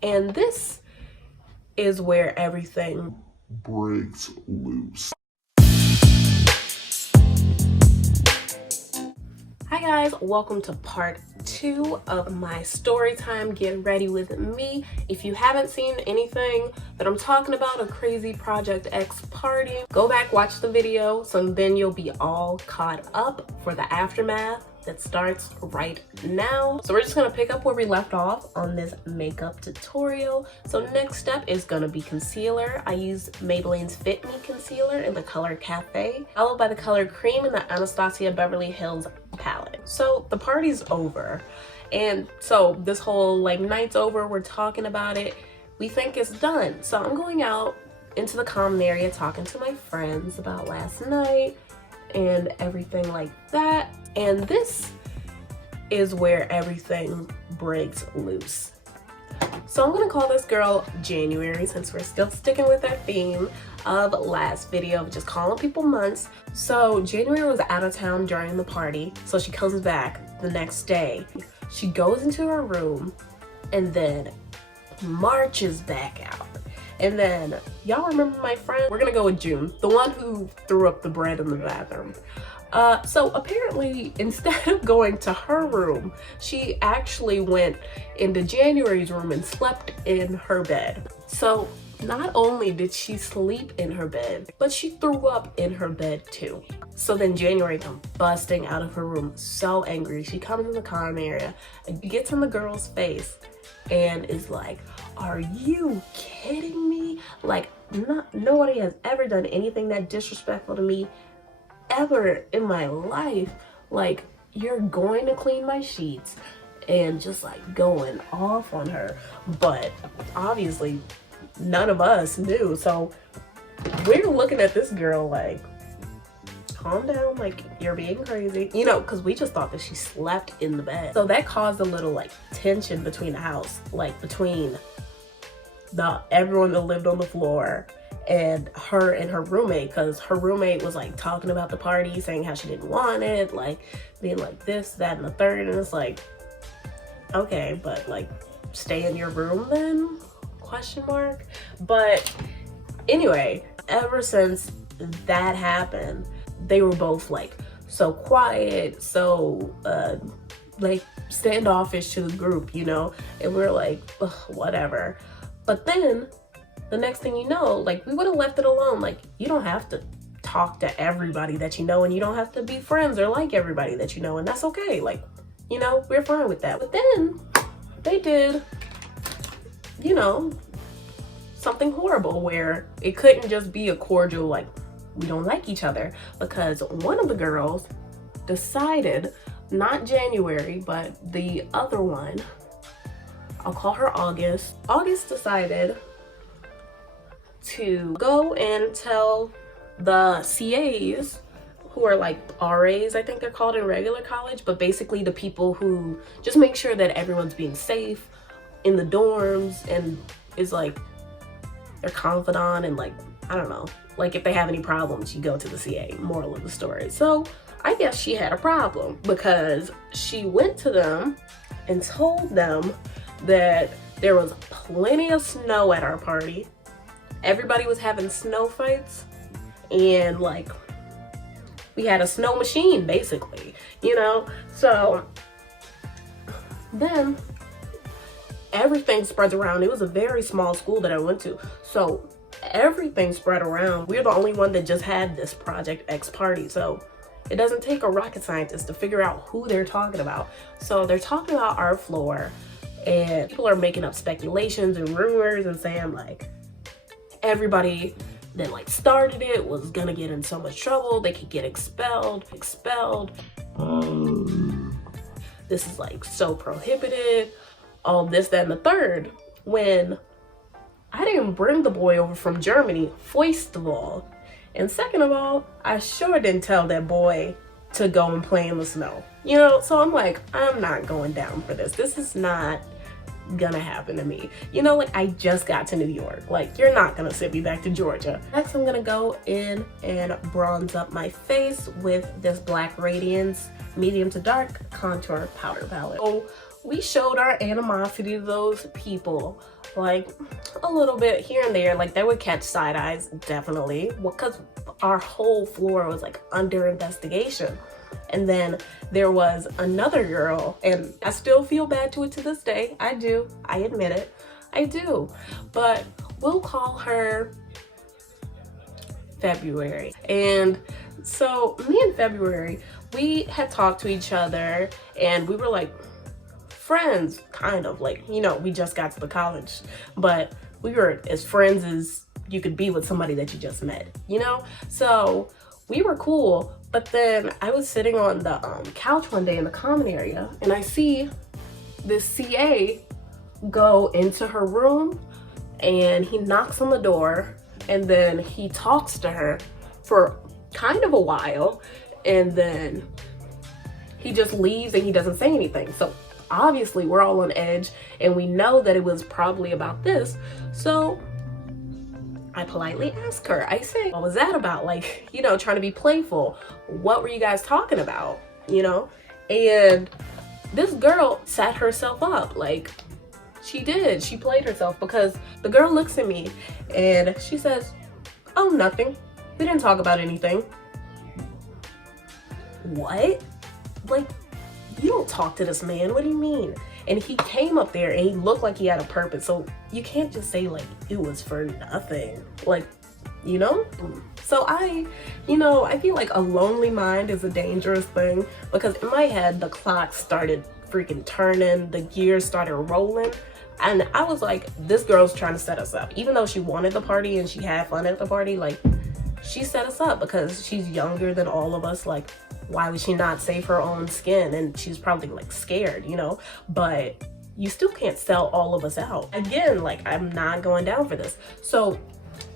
And this is where everything breaks loose. Hi guys, welcome to part 2 of my story time. Get ready with me. If you haven't seen anything that I'm talking about, a crazy Project X party, go back, watch the video, so then you'll be all caught up for the aftermath that starts right now. So we're just gonna pick up where we left off on this makeup tutorial. So next step is gonna be concealer. I use Maybelline's Fit Me concealer in the color Cafe, followed by the color Cream in the Anastasia Beverly Hills palette. So the party's over, and so this whole like night's over, we're talking about it, we think it's done. So I'm going out into the common area talking to my friends about last night and everything like that. And this is where everything breaks loose. So I'm gonna call this girl January, since we're still sticking with our theme of last video of just calling people months. So January was out of town during the party, so she comes back the next day. She goes into her room and then marches back out. And then, y'all remember my friend? We're gonna go with June, the one who threw up the bread in the bathroom. So apparently, instead of going to her room, she actually went into January's room and slept in her bed. So not only did she sleep in her bed, but she threw up in her bed too. So then January comes busting out of her room, so angry. She comes in the common area and gets in the girl's face and is like, "Are you kidding me? Like, nobody has ever done anything that disrespectful to me ever in my life. Like, you're going to clean my sheets," and just like going off on her. But obviously none of us knew, so we're looking at this girl like, calm down, like, you're being crazy, you know, because we just thought that she slept in the bed. So that caused a little like tension between the house, like between everyone that lived on the floor and her roommate, because her roommate was like talking about the party, saying how she didn't want it, like being like this, that, and the third. And it's like, okay, but like, stay in your room then, question mark. But anyway, ever since that happened, they were both like so quiet, so like standoffish to the group, you know. And we're like, ugh, whatever. But then the next thing you know, like, we would have left it alone. Like, you don't have to talk to everybody that you know, and you don't have to be friends or like everybody that you know, and that's okay. Like, you know, we're fine with that. But then they did, you know, something horrible where it couldn't just be a cordial, like, we don't like each other, because one of the girls decided, not January, but the other one, I'll call her August. August decided to go and tell the CAs, who are like RAs, I think they're called in regular college, but basically the people who just make sure that everyone's being safe in the dorms, and is like their confidant, and like, I don't know, like if they have any problems, you go to the CA, moral of the story. So I guess she had a problem, because she went to them and told them that there was plenty of snow at our party. Everybody was having snow fights, and like, we had a snow machine basically, you know. So then everything spreads around. It was a very small school that I went to, so everything spread around. We're the only one that just had this Project X party, so it doesn't take a rocket scientist to figure out who they're talking about. So they're talking about our floor, and people are making up speculations and rumors and saying like everybody that like started it was gonna get in so much trouble, they could get expelled. This is like so prohibited, all this, that, and the third, when I didn't bring the boy over from Germany, first of all. And second of all, I sure didn't tell that boy to go and play in the snow, you know. So I'm like, I'm not going down for this. This is not gonna happen to me, you know. Like, I just got to New York, like, you're not gonna send me back to Georgia. Next, I'm gonna go in and bronze up my face with this Black Radiance medium to dark contour powder palette. So we showed our animosity to those people, like a little bit here and there. Like they would catch side eyes, definitely, because our whole floor was like under investigation. And then there was another girl, and I still feel bad to it to this day. I do, I admit it, I do. But we'll call her February. And so me and February, we had talked to each other, and we were like friends, kind of, like, you know, we just got to the college, but we were as friends as you could be with somebody that you just met, you know? So we were cool. But then I was sitting on the couch one day in the common area, and I see this CA go into her room, and he knocks on the door, and then he talks to her for kind of a while, and then he just leaves and he doesn't say anything. So obviously we're all on edge, and we know that it was probably about this. So I politely ask her, I say, what was that about? Like, you know, trying to be playful. What were you guys talking about? You know? And this girl set herself up. Like, she did. She played herself, because the girl looks at me and she says, oh, nothing. We didn't talk about anything. What? Like, you don't talk to this man. What do you mean? And he came up there and he looked like he had a purpose. So you can't just say like it was for nothing. Like, you know? So I feel like a lonely mind is a dangerous thing, because in my head, the clock started freaking turning, the gears started rolling. And I was like, this girl's trying to set us up. Even though she wanted the party and she had fun at the party, like, she set us up because she's younger than all of us. Like, why would she not save her own skin? And she's probably like scared, you know? But you still can't sell all of us out. Again, like, I'm not going down for this. So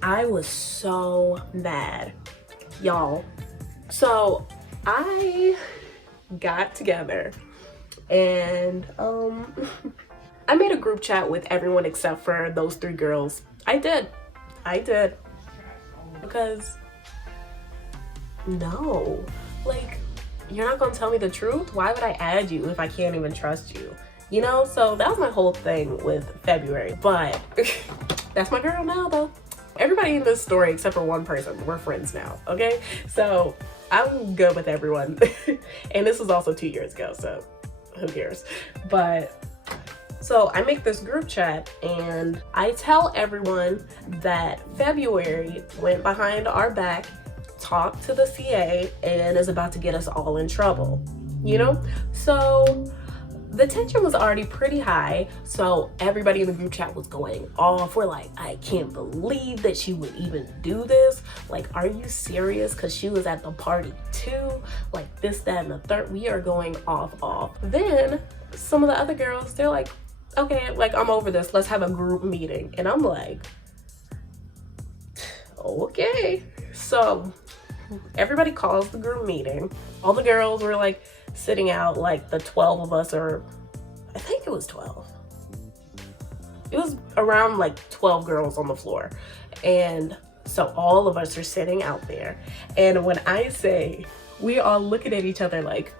I was so mad, y'all. So I got together and I made a group chat with everyone except for those 3 girls. I did. Because no, like, you're not gonna tell me the truth? Why would I add you if I can't even trust you? You know? So that was my whole thing with February. But that's my girl now, though. Everybody in this story except for one person, we're friends now, okay? So I'm good with everyone. And this was also 2 years ago, so who cares? But so I make this group chat and I tell everyone that February went behind our back, talked to the CA, and is about to get us all in trouble, you know? So the tension was already pretty high, so everybody in the group chat was going off. We're like, I can't believe that she would even do this. Like, are you serious? Because she was at the party too. Like, this, that, and the third. We are going off. Then some of the other girls, they're like, okay, like, I'm over this. Let's have a group meeting. And I'm like, okay. So everybody calls the group meeting. All the girls were like sitting out, like the 12 of us, or I think it was 12. It was around like 12 girls on the floor. And so all of us are sitting out there. And when I say, we all looking at each other like,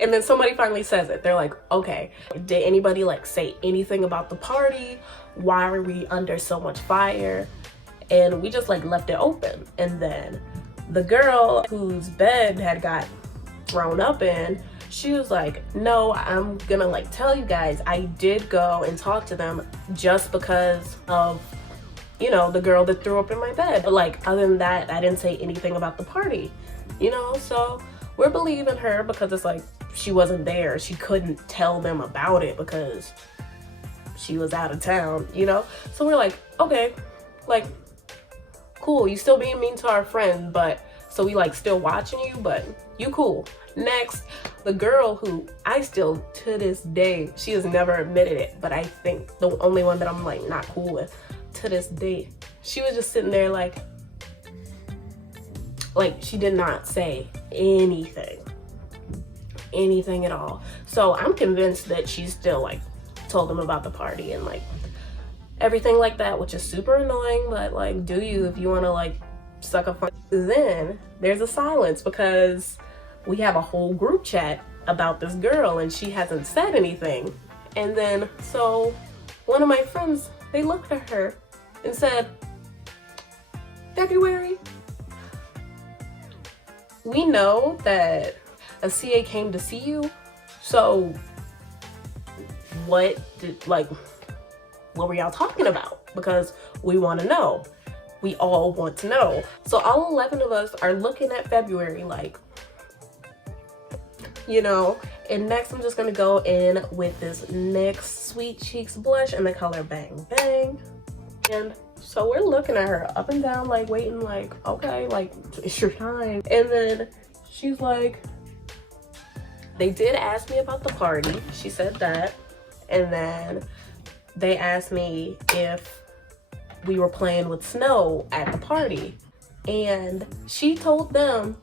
and then somebody finally says it. They're like, okay, did anybody like say anything about the party? Why are we under so much fire? And we just like left it open. And then the girl whose bed had got thrown up in, she was like, no, I'm gonna like tell you guys, I did go and talk to them just because of, you know, the girl that threw up in my bed. But like, other than that, I didn't say anything about the party, you know? So we're believing her because it's like, she wasn't there. She couldn't tell them about it because she was out of town, you know? So we're like, okay, like, cool, you still being mean to our friend, but so we like still watching you, but you cool. Next, the girl who I still, to this day, she has never admitted it, but I think the only one that I'm like not cool with to this day, she was just sitting there like she did not say anything at all. So I'm convinced that she still like told them about the party and like everything like that, which is super annoying, but like, do you if you want to like suck a fun. Then there's a silence because we have a whole group chat about this girl and she hasn't said anything. And then, so one of my friends, they looked at her and said, February, we know that a CA came to see you, so what were y'all talking about? Because we want to know. We all want to know. So all 11 of us are looking at February like, you know. And next I'm just gonna go in with this NYX Sweet Cheeks blush in the color Bang Bang. And so we're looking at her up and down, like waiting, like, okay, like it's your time. And then she's like, they did ask me about the party. She said that. And then they asked me if we were playing with snow at the party. And she told them,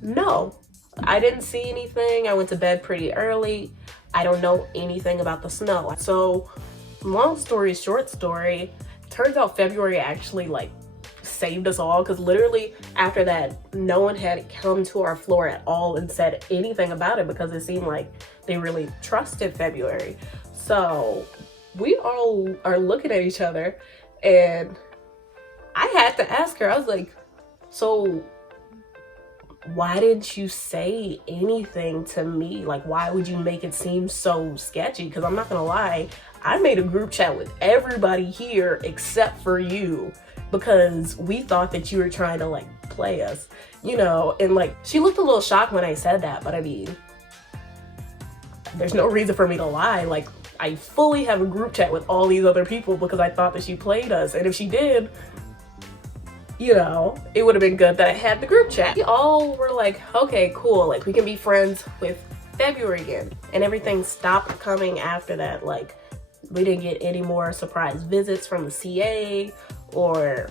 no, I didn't see anything. I went to bed pretty early. I don't know anything about the snow. So long story, short story, turns out February actually like saved us all, because literally after that, no one had come to our floor at all and said anything about it, because it seemed like they really trusted February. So we all are looking at each other, and I had to ask her, I was like, so why didn't you say anything to me? Like, why would you make it seem so sketchy? Because I'm not gonna lie, I made a group chat with everybody here except for you, because we thought that you were trying to like play us, you know. And like, she looked a little shocked when I said that, but I mean, there's no reason for me to lie. Like, I fully have a group chat with all these other people because I thought that she played us. And if she did, you know, it would have been good that I had the group chat. We all were like, okay, cool, like we can be friends with February again. And everything stopped coming after that. Like, we didn't get any more surprise visits from the CA, or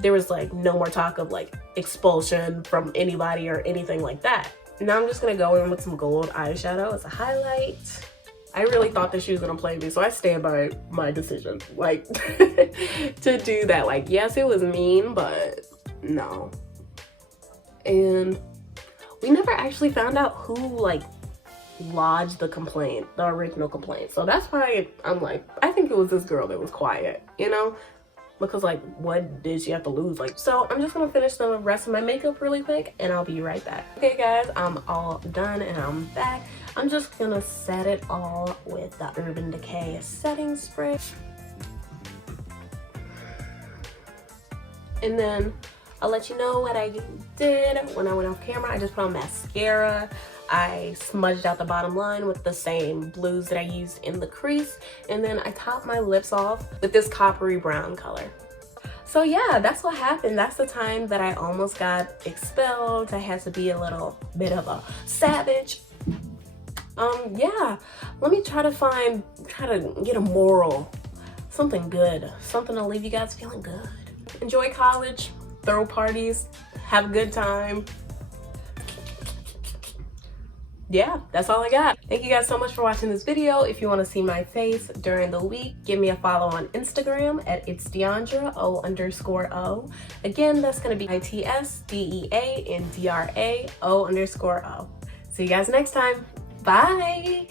there was like no more talk of like expulsion from anybody or anything like that. Now I'm just gonna go in with some gold eyeshadow as a highlight. I really thought that she was gonna play me, so I stand by my decision, like, to do that. Like, yes, it was mean, but no. And we never actually found out who like lodged the complaint, the original complaint. So that's why I'm like, I think it was this girl that was quiet, you know? Because like, what did she have to lose? Like, so I'm just gonna finish the rest of my makeup really quick and I'll be right back. Okay guys, I'm all done and I'm back. I'm just gonna set it all with the Urban Decay setting spray. And then I'll let you know what I did when I went off camera. I just put on mascara. I smudged out the bottom line with the same blues that I used in the crease. And then I topped my lips off with this coppery brown color. So yeah, that's what happened. That's the time that I almost got expelled. I had to be a little bit of a savage. Yeah, let me try to get a moral, something good, something to leave you guys feeling good. Enjoy college, throw parties, have a good time. Yeah, that's all I got. Thank you guys so much for watching this video. If you want to see my face during the week, give me a follow on Instagram at itsdeandra O_O. Again, that's going to be ITSDEANDRAO_O. See you guys next time. Bye.